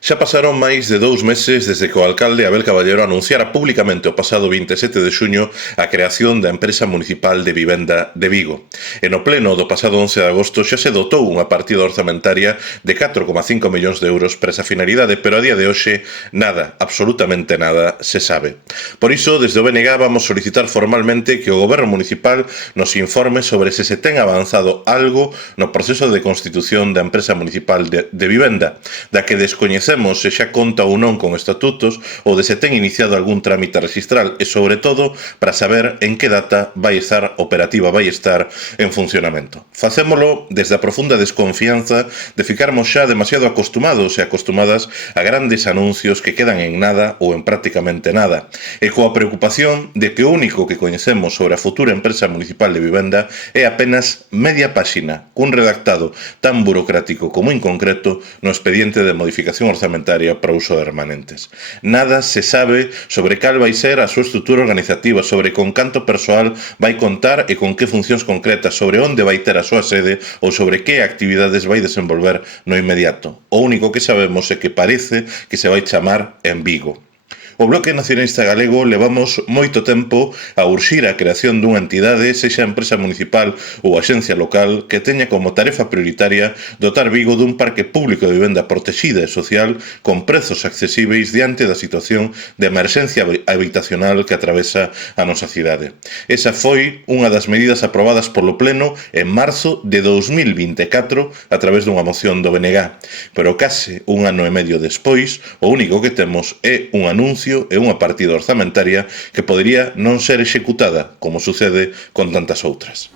Xa pasaron máis de 2 meses desde que o alcalde Abel Caballero anunciara públicamente o pasado 27 de xuño a creación da empresa municipal de vivenda de Vigo. E no pleno do pasado 11 de agosto xa se dotou unha partida orzamentaria de 4,5 millóns de euros para esa finalidade, pero a día de hoxe nada, absolutamente nada, se sabe. Por iso, desde o BNG vamos solicitar formalmente que o Goberno municipal nos informe sobre se ten avanzado algo no proceso de constitución da empresa municipal de vivenda, da que descoñecemos se xa conta ou non con estatutos ou de se ten iniciado algún trámite registral e, sobre todo, para saber en que data vai estar operativa, vai estar en funcionamento. Facémolo desde a profunda desconfianza de ficarmos xa demasiado acostumados e acostumadas a grandes anuncios que quedan en nada ou en prácticamente nada, e coa preocupación de que o único que coñecemos sobre a futura empresa municipal de vivenda é apenas media páxina, cun redactado tan burocrático como inconcreto no expediente de modificación orzamentaria para uso de remanentes. Nada se sabe sobre cal vai ser a súa estrutura organizativa, sobre con canto persoal vai contar e con que funcións concretas, sobre onde vai ter a súa sede ou sobre que actividades vai desenvolver no inmediato. O único que sabemos é que parece que se vai chamar en Vigo. O Bloque Nacionalista Galego levamos moito tempo a urxir a creación dunha entidade, sexa empresa municipal ou axencia local, que teña como tarefa prioritaria dotar Vigo dun parque público de vivenda protexida e social con prezos accesíveis diante da situación de emerxencia habitacional que atravesa a nosa cidade. Esa foi unha das medidas aprobadas polo Pleno en marzo de 2024 a través dunha moción do BNG. Pero case un ano e medio despois, o único que temos é un anuncio e unha partida orzamentaria que podería non ser executada, como sucede con tantas outras.